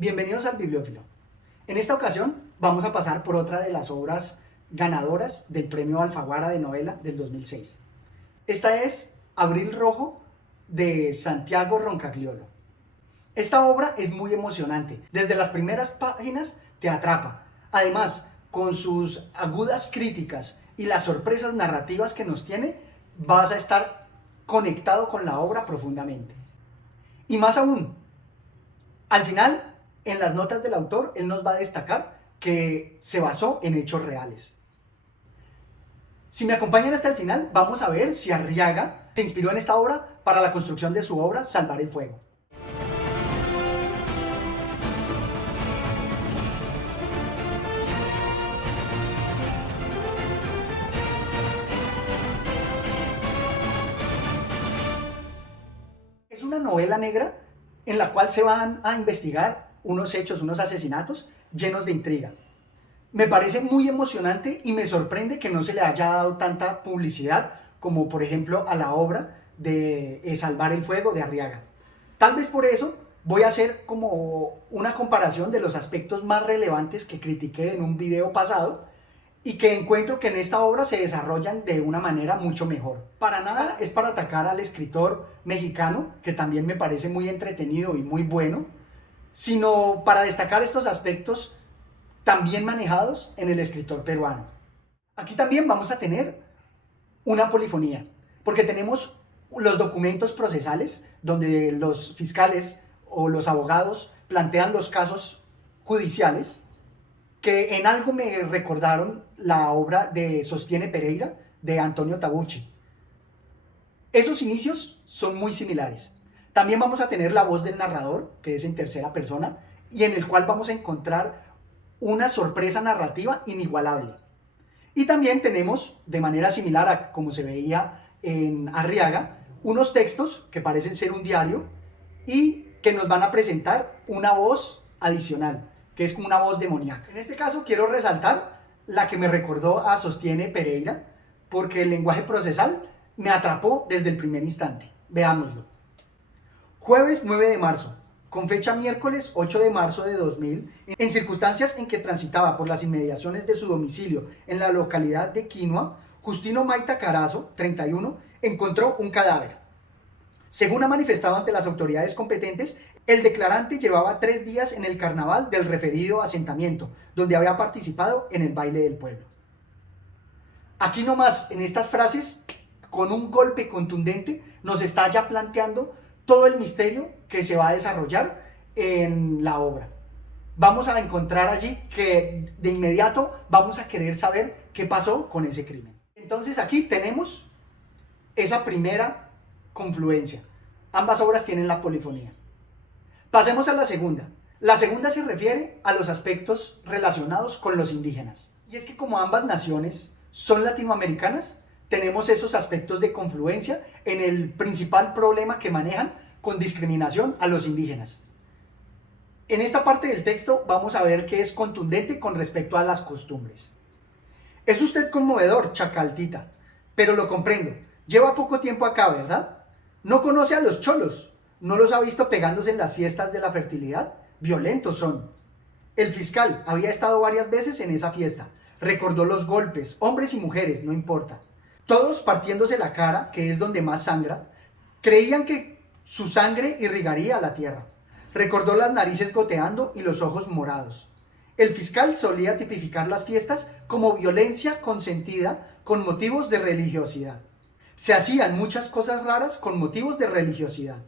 Bienvenidos al Bibliófilo. En esta ocasión vamos a pasar por otra de las obras ganadoras del Premio Alfaguara de Novela del 2006. Esta es Abril Rojo de Santiago Roncagliolo. Esta obra es muy emocionante. Desde las primeras páginas te atrapa. Además, con sus agudas críticas y las sorpresas narrativas que nos tiene, vas a estar conectado con la obra profundamente. Y más aún, al final, en las notas del autor, él nos va a destacar que se basó en hechos reales. Si me acompañan hasta el final, vamos a ver si Arriaga se inspiró en esta obra para la construcción de su obra Salvar el Fuego. Es una novela negra en la cual se van a investigar unos hechos, unos asesinatos llenos de intriga. Me parece muy emocionante y me sorprende que no se le haya dado tanta publicidad como por ejemplo a la obra de Salvar el Fuego de Arriaga. Tal vez por eso voy a hacer como una comparación de los aspectos más relevantes que critiqué en un video pasado y que encuentro que en esta obra se desarrollan de una manera mucho mejor. Para nada es para atacar al escritor mexicano, que también me parece muy entretenido y muy bueno, sino para destacar estos aspectos también manejados en el escritor peruano. Aquí también vamos a tener una polifonía, porque tenemos los documentos procesales donde los fiscales o los abogados plantean los casos judiciales, que en algo me recordaron la obra de Sostiene Pereira de Antonio Tabucchi. Esos inicios son muy similares. También vamos a tener la voz del narrador, que es en tercera persona, y en el cual vamos a encontrar una sorpresa narrativa inigualable. Y también tenemos, de manera similar a como se veía en Arriaga, unos textos que parecen ser un diario y que nos van a presentar una voz adicional, que es como una voz demoníaca. En este caso quiero resaltar la que me recordó a Sostiene Pereira, porque el lenguaje procesal me atrapó desde el primer instante. Veámoslo. Jueves 9 de marzo, con fecha miércoles 8 de marzo de 2000, en circunstancias en que transitaba por las inmediaciones de su domicilio en la localidad de Quinua, Justino Maita Carazo, 31, encontró un cadáver. Según ha manifestado ante las autoridades competentes, el declarante llevaba 3 días en el carnaval del referido asentamiento, donde había participado en el baile del pueblo. Aquí nomás, en estas frases, con un golpe contundente, nos está ya planteando todo el misterio que se va a desarrollar en la obra. Vamos a encontrar allí que de inmediato vamos a querer saber qué pasó con ese crimen. Entonces aquí tenemos esa primera confluencia. Ambas obras tienen la polifonía. Pasemos a la segunda. La segunda se refiere a los aspectos relacionados con los indígenas. Y es que como ambas naciones son latinoamericanas, tenemos esos aspectos de confluencia en el principal problema que manejan con discriminación a los indígenas. En esta parte del texto vamos a ver que es contundente con respecto a las costumbres. Es usted conmovedor, Chacaltita, pero lo comprendo. Lleva poco tiempo acá, ¿verdad? No conoce a los cholos. ¿No los ha visto pegándose en las fiestas de la fertilidad? Violentos son. El fiscal había estado varias veces en esa fiesta. Recordó los golpes, hombres y mujeres, no importa. Todos partiéndose la cara, que es donde más sangra, creían que su sangre irrigaría la tierra. Recordó las narices goteando y los ojos morados. El fiscal solía tipificar las fiestas como violencia consentida con motivos de religiosidad. Se hacían muchas cosas raras con motivos de religiosidad.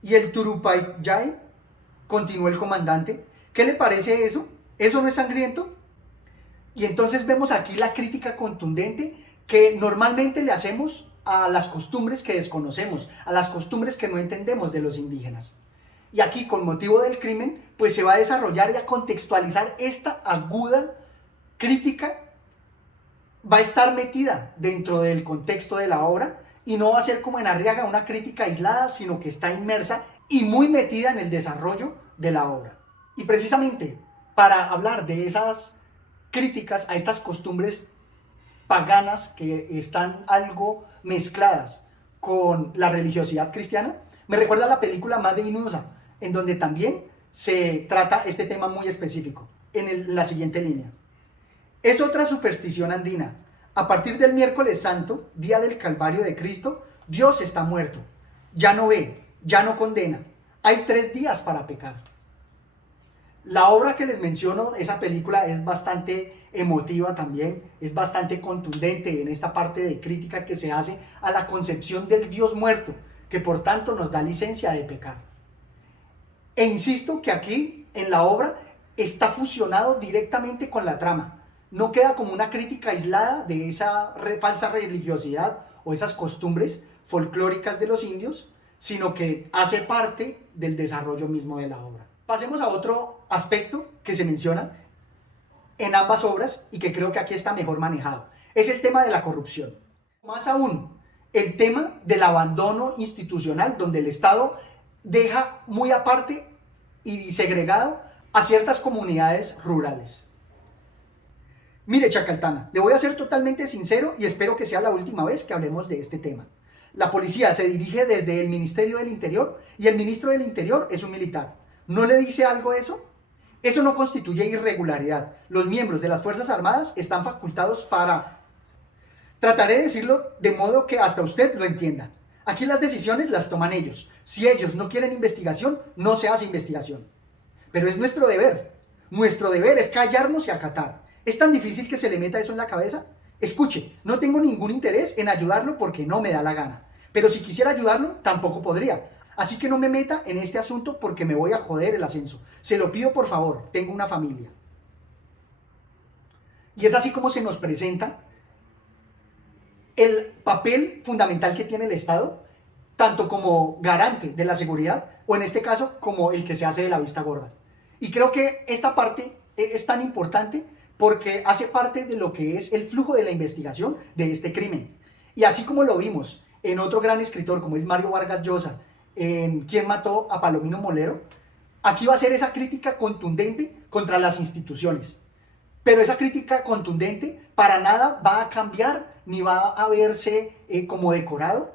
¿Y el Turupayay? Continuó el comandante. ¿Qué le parece eso? ¿Eso no es sangriento? Y entonces vemos aquí la crítica contundente que normalmente le hacemos a las costumbres que desconocemos, a las costumbres que no entendemos de los indígenas. Y aquí, con motivo del crimen, pues se va a desarrollar y a contextualizar esta aguda crítica. Va a estar metida dentro del contexto de la obra y no va a ser como en Arriaga una crítica aislada, sino que está inmersa y muy metida en el desarrollo de la obra. Y precisamente para hablar de esas críticas a estas costumbres paganas que están algo mezcladas con la religiosidad cristiana, me recuerda a la película Madre Inusa, en donde también se trata este tema muy específico en la siguiente línea. Es otra superstición andina. A partir del miércoles santo, día del Calvario de Cristo, Dios está muerto. Ya no ve, ya no condena. Hay 3 días para pecar. La obra que les menciono, esa película, es bastante emotiva también, es bastante contundente en esta parte de crítica que se hace a la concepción del Dios muerto, que por tanto nos da licencia de pecar. E insisto que aquí en la obra está fusionado directamente con la trama. No queda como una crítica aislada de esa falsa religiosidad o esas costumbres folclóricas de los indios, sino que hace parte del desarrollo mismo de la obra. Pasemos a otro aspecto que se menciona en ambas obras y que creo que aquí está mejor manejado. Es el tema de la corrupción. Más aún, el tema del abandono institucional, donde el Estado deja muy aparte y segregado a ciertas comunidades rurales. Mire, Chacaltana, le voy a ser totalmente sincero y espero que sea la última vez que hablemos de este tema. La policía se dirige desde el Ministerio del Interior y el ministro del Interior es un militar. ¿No le dice algo eso? Eso no constituye irregularidad. Los miembros de las Fuerzas Armadas están facultados para... Trataré de decirlo de modo que hasta usted lo entienda. Aquí las decisiones las toman ellos. Si ellos no quieren investigación, no se hace investigación. Pero es nuestro deber. Nuestro deber es callarnos y acatar. ¿Es tan difícil que se le meta eso en la cabeza? Escuche, no tengo ningún interés en ayudarlo porque no me da la gana. Pero si quisiera ayudarlo, tampoco podría. Así que no me meta en este asunto porque me voy a joder el ascenso. Se lo pido por favor, tengo una familia. Y es así como se nos presenta el papel fundamental que tiene el Estado, tanto como garante de la seguridad, o en este caso, como el que se hace de la vista gorda. Y creo que esta parte es tan importante porque hace parte de lo que es el flujo de la investigación de este crimen. Y así como lo vimos en otro gran escritor como es Mario Vargas Llosa, en ¿Quién mató a Palomino Molero?, aquí va a ser esa crítica contundente contra las instituciones. Pero esa crítica contundente para nada va a cambiar ni va a verse como decorado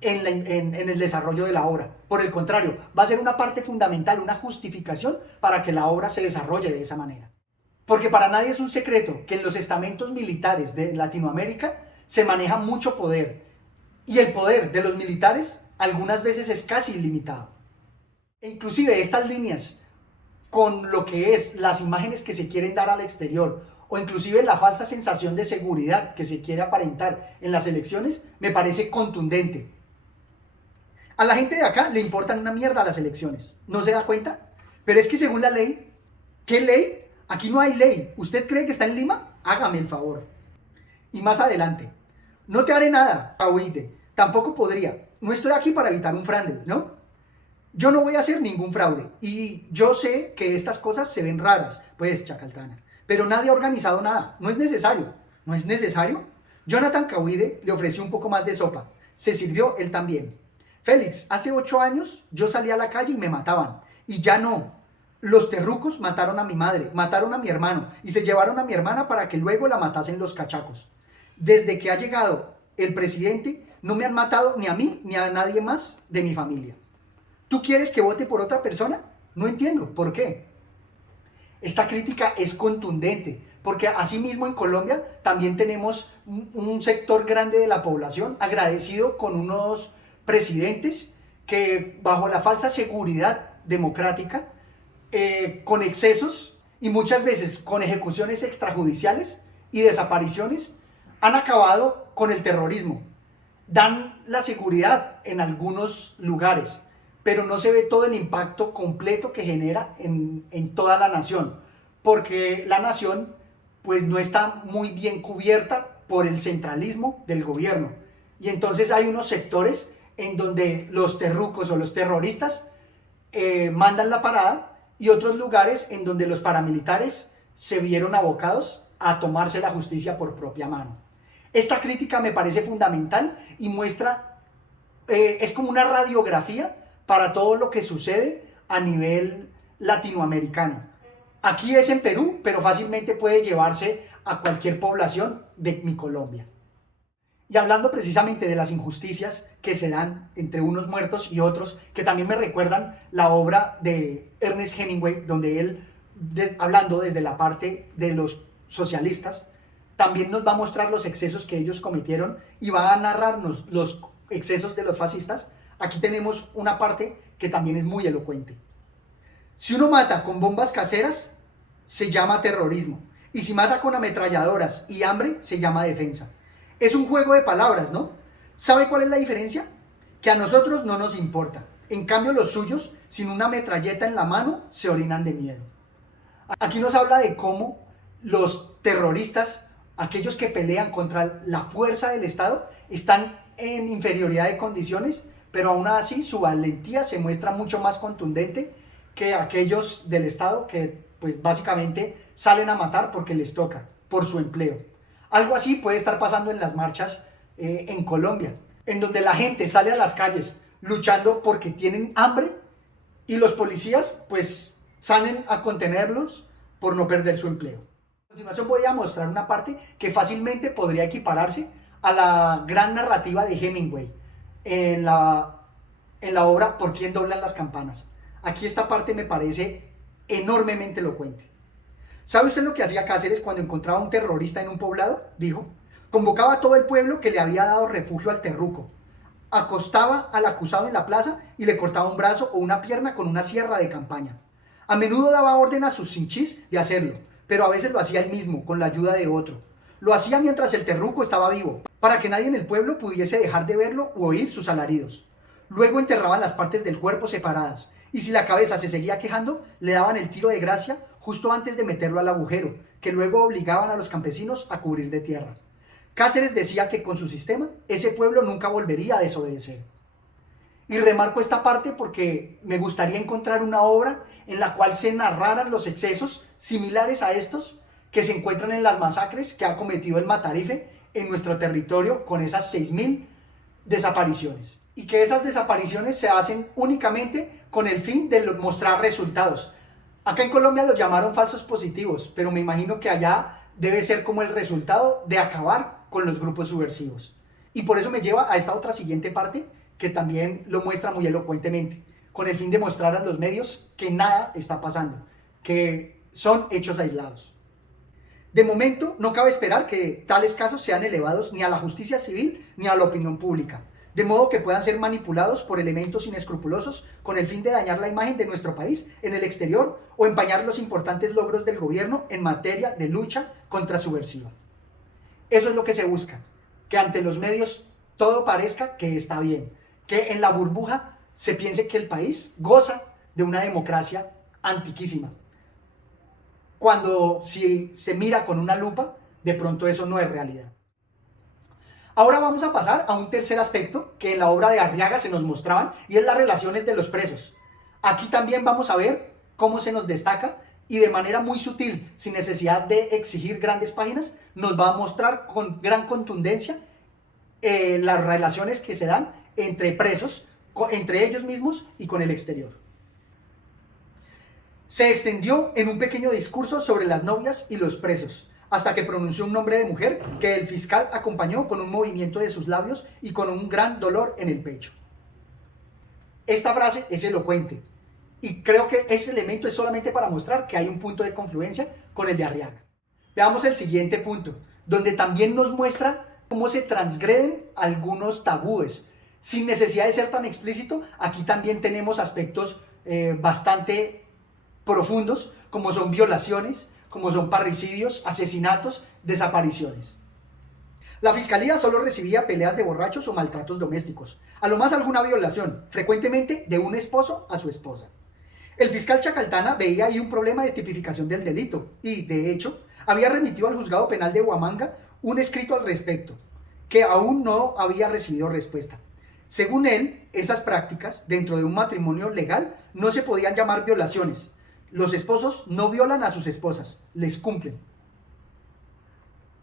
en el desarrollo de la obra. Por el contrario, va a ser una parte fundamental, una justificación para que la obra se desarrolle de esa manera. Porque para nadie es un secreto que en los estamentos militares de Latinoamérica se maneja mucho poder. Y el poder de los militares algunas veces es casi ilimitado. E inclusive estas líneas, con lo que es las imágenes que se quieren dar al exterior, o inclusive la falsa sensación de seguridad que se quiere aparentar en las elecciones, me parece contundente. A la gente de acá le importan una mierda las elecciones, ¿no se da cuenta? Pero es que según la ley, ¿qué ley? Aquí no hay ley. ¿Usted cree que está en Lima? Hágame el favor. Y más adelante, no te haré nada, Pauite, tampoco podría. No estoy aquí para evitar un fraude, ¿no? Yo no voy a hacer ningún fraude y yo sé que estas cosas se ven raras, pues, Chacaltana, pero nadie ha organizado nada, no es necesario. ¿No es necesario? Jonathan Cauide le ofreció un poco más de sopa, se sirvió él también. Félix, hace 8 años yo salí a la calle y me mataban, y ya no. Los terrucos mataron a mi madre, mataron a mi hermano y se llevaron a mi hermana para que luego la matasen los cachacos. Desde que ha llegado el presidente, no me han matado ni a mí ni a nadie más de mi familia. ¿Tú quieres que vote por otra persona? No entiendo, ¿por qué? Esta crítica es contundente, porque asimismo en Colombia también tenemos un sector grande de la población agradecido con unos presidentes que bajo la falsa seguridad democrática, con excesos y muchas veces con ejecuciones extrajudiciales y desapariciones, han acabado con el terrorismo. Dan la seguridad en algunos lugares, pero no se ve todo el impacto completo que genera en toda la nación, porque la nación pues no está muy bien cubierta por el centralismo del gobierno. Y entonces hay unos sectores en donde los terrucos o los terroristas mandan la parada y otros lugares en donde los paramilitares se vieron abocados a tomarse la justicia por propia mano. Esta crítica me parece fundamental y muestra, es como una radiografía para todo lo que sucede a nivel latinoamericano. Aquí es en Perú, pero fácilmente puede llevarse a cualquier población de mi Colombia. Y hablando precisamente de las injusticias que se dan entre unos muertos y otros, que también me recuerdan la obra de Ernest Hemingway, donde él, hablando desde la parte de los socialistas, también nos va a mostrar los excesos que ellos cometieron y va a narrarnos los excesos de los fascistas. Aquí tenemos una parte que también es muy elocuente. Si uno mata con bombas caseras, se llama terrorismo. Y si mata con ametralladoras y hambre, se llama defensa. Es un juego de palabras, ¿no? ¿Sabe cuál es la diferencia? Que a nosotros no nos importa. En cambio, los suyos, sin una metralleta en la mano, se orinan de miedo. Aquí nos habla de cómo los terroristas, aquellos que pelean contra la fuerza del Estado, están en inferioridad de condiciones, pero aún así su valentía se muestra mucho más contundente que aquellos del Estado que pues básicamente salen a matar porque les toca, por su empleo. Algo así puede estar pasando en las marchas en Colombia, en donde la gente sale a las calles luchando porque tienen hambre y los policías pues salen a contenerlos por no perder su empleo. A continuación voy a mostrar una parte que fácilmente podría equipararse a la gran narrativa de Hemingway en la obra ¿Por quién doblan las campanas? Aquí esta parte me parece enormemente elocuente. ¿Sabe usted lo que hacía Cáceres cuando encontraba a un terrorista en un poblado? Dijo, convocaba a todo el pueblo que le había dado refugio al terruco, acostaba al acusado en la plaza y le cortaba un brazo o una pierna con una sierra de campaña. A menudo daba orden a sus sinchís de hacerlo, pero a veces lo hacía él mismo, con la ayuda de otro. Lo hacía mientras el terruco estaba vivo, para que nadie en el pueblo pudiese dejar de verlo u oír sus alaridos. Luego enterraban las partes del cuerpo separadas, y si la cabeza se seguía quejando, le daban el tiro de gracia justo antes de meterlo al agujero, que luego obligaban a los campesinos a cubrir de tierra. Cáceres decía que con su sistema, ese pueblo nunca volvería a desobedecer. Y remarco esta parte porque me gustaría encontrar una obra en la cual se narraran los excesos similares a estos que se encuentran en las masacres que ha cometido el Matarife en nuestro territorio con esas 6.000 desapariciones. Y que esas desapariciones se hacen únicamente con el fin de mostrar resultados. Acá en Colombia los llamaron falsos positivos, pero me imagino que allá debe ser como el resultado de acabar con los grupos subversivos. Y por eso me lleva a esta otra siguiente parte que también lo muestra muy elocuentemente, con el fin de mostrar a los medios que nada está pasando, que son hechos aislados. De momento, no cabe esperar que tales casos sean elevados ni a la justicia civil ni a la opinión pública, de modo que puedan ser manipulados por elementos inescrupulosos con el fin de dañar la imagen de nuestro país en el exterior o empañar los importantes logros del gobierno en materia de lucha contra subversiva. Eso es lo que se busca, que ante los medios todo parezca que está bien, que en la burbuja se piense que el país goza de una democracia antiquísima. Cuando si se mira con una lupa, de pronto eso no es realidad. Ahora vamos a pasar a un tercer aspecto que en la obra de Arriaga se nos mostraban y es las relaciones de los presos. Aquí también vamos a ver cómo se nos destaca y de manera muy sutil, sin necesidad de exigir grandes páginas, nos va a mostrar con gran contundencia las relaciones que se dan entre presos, entre ellos mismos y con el exterior. Se extendió en un pequeño discurso sobre las novias y los presos, hasta que pronunció un nombre de mujer que el fiscal acompañó con un movimiento de sus labios y con un gran dolor en el pecho. Esta frase es elocuente y creo que ese elemento es solamente para mostrar que hay un punto de confluencia con el de Arriaga. Veamos el siguiente punto, donde también nos muestra cómo se transgreden algunos tabúes. Sin necesidad de ser tan explícito, aquí también tenemos aspectos bastante profundos, como son violaciones, como son parricidios, asesinatos, desapariciones. La fiscalía solo recibía peleas de borrachos o maltratos domésticos, a lo más alguna violación, frecuentemente de un esposo a su esposa. El fiscal Chacaltana veía ahí un problema de tipificación del delito y, de hecho, había remitido al juzgado penal de Huamanga un escrito al respecto, que aún no había recibido respuesta. Según él, esas prácticas, dentro de un matrimonio legal, no se podían llamar violaciones. Los esposos no violan a sus esposas, les cumplen.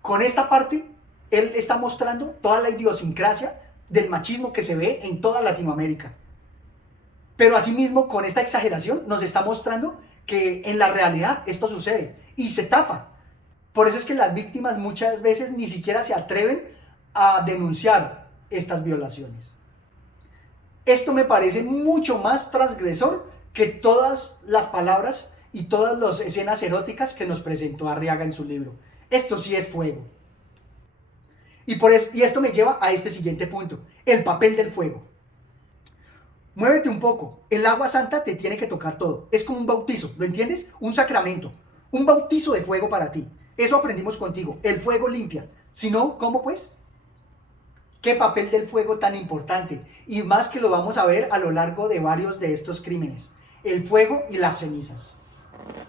Con esta parte, él está mostrando toda la idiosincrasia del machismo que se ve en toda Latinoamérica. Pero asimismo, con esta exageración, nos está mostrando que en la realidad esto sucede y se tapa. Por eso es que las víctimas muchas veces ni siquiera se atreven a denunciar estas violaciones. Esto me parece mucho más transgresor que todas las palabras y todas las escenas eróticas que nos presentó Arriaga en su libro. Esto sí es fuego. Y esto me lleva a este siguiente punto, el papel del fuego. Muévete un poco, el agua santa te tiene que tocar todo, es como un bautizo, ¿lo entiendes? Un sacramento, un bautizo de fuego para ti. Eso aprendimos contigo, el fuego limpia. Si no, ¿cómo pues? ¿Qué papel del fuego tan importante? Y más que lo vamos a ver a lo largo de varios de estos crímenes. El fuego y las cenizas.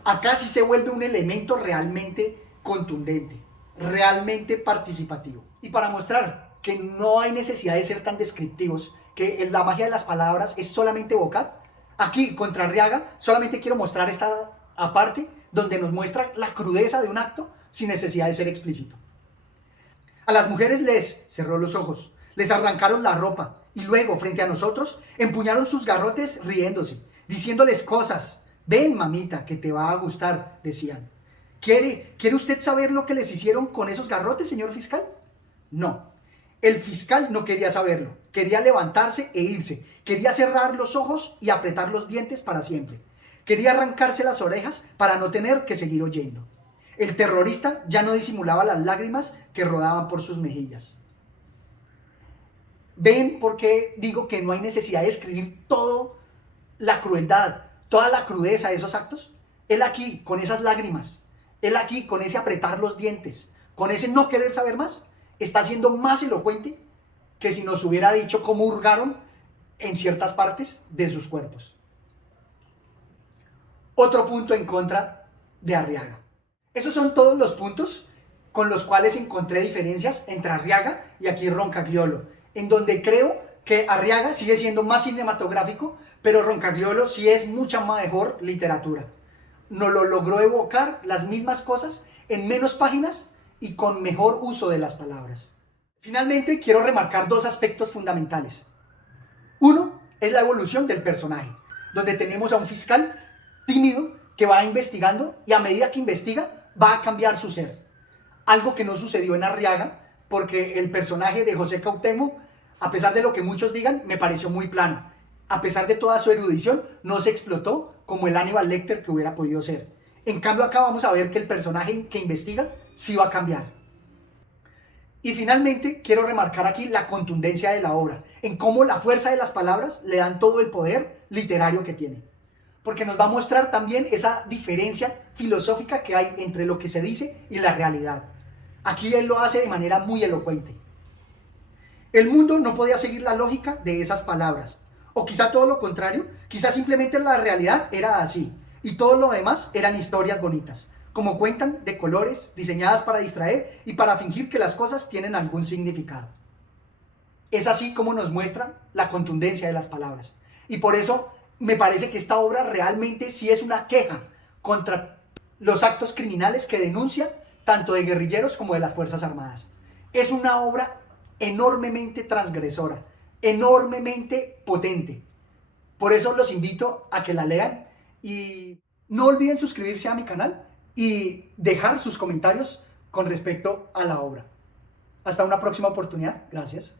Acá sí se vuelve un elemento realmente contundente, realmente participativo. Y para mostrar que no hay necesidad de ser tan descriptivos, que la magia de las palabras es solamente vocal, aquí contra Arriaga solamente quiero mostrar esta aparte donde nos muestra la crudeza de un acto sin necesidad de ser explícito. A las mujeres les cerró los ojos, les arrancaron la ropa y luego, frente a nosotros, empuñaron sus garrotes riéndose, diciéndoles cosas. Ven, mamita, que te va a gustar, decían. ¿Quiere usted saber lo que les hicieron con esos garrotes, señor fiscal? No, el fiscal no quería saberlo, quería levantarse e irse, quería cerrar los ojos y apretar los dientes para siempre, quería arrancarse las orejas para no tener que seguir oyendo. El terrorista ya no disimulaba las lágrimas que rodaban por sus mejillas. ¿Ven por qué digo que no hay necesidad de escribir toda la crueldad, toda la crudeza de esos actos? Él aquí, con esas lágrimas, él aquí, con ese apretar los dientes, con ese no querer saber más, está siendo más elocuente que si nos hubiera dicho cómo hurgaron en ciertas partes de sus cuerpos. Otro punto en contra de Arriaga. Esos son todos los puntos con los cuales encontré diferencias entre Arriaga y aquí Roncagliolo, en donde creo que Arriaga sigue siendo más cinematográfico, pero Roncagliolo sí es mucha mejor literatura. Nos lo logró evocar las mismas cosas en menos páginas y con mejor uso de las palabras. Finalmente, quiero remarcar dos aspectos fundamentales. Uno es la evolución del personaje, donde tenemos a un fiscal tímido que va investigando y a medida que investiga va a cambiar su ser. Algo que no sucedió en Arriaga, porque el personaje de José Cuauhtémoc, a pesar de lo que muchos digan, me pareció muy plano. A pesar de toda su erudición, no se explotó como el Aníbal Lecter que hubiera podido ser. En cambio, acá vamos a ver que el personaje que investiga sí va a cambiar. Y finalmente, quiero remarcar aquí la contundencia de la obra, en cómo la fuerza de las palabras le dan todo el poder literario que tiene. Porque nos va a mostrar también esa diferencia filosófica que hay entre lo que se dice y la realidad. Aquí él lo hace de manera muy elocuente. El mundo no podía seguir la lógica de esas palabras. O quizá todo lo contrario, quizá simplemente la realidad era así. Y todo lo demás eran historias bonitas, como cuentan, de colores, diseñadas para distraer y para fingir que las cosas tienen algún significado. Es así como nos muestra la contundencia de las palabras. Y por eso me parece que esta obra realmente sí es una queja contra los actos criminales que denuncia tanto de guerrilleros como de las Fuerzas Armadas. Es una obra enormemente transgresora, enormemente potente. Por eso los invito a que la lean y no olviden suscribirse a mi canal y dejar sus comentarios con respecto a la obra. Hasta una próxima oportunidad. Gracias.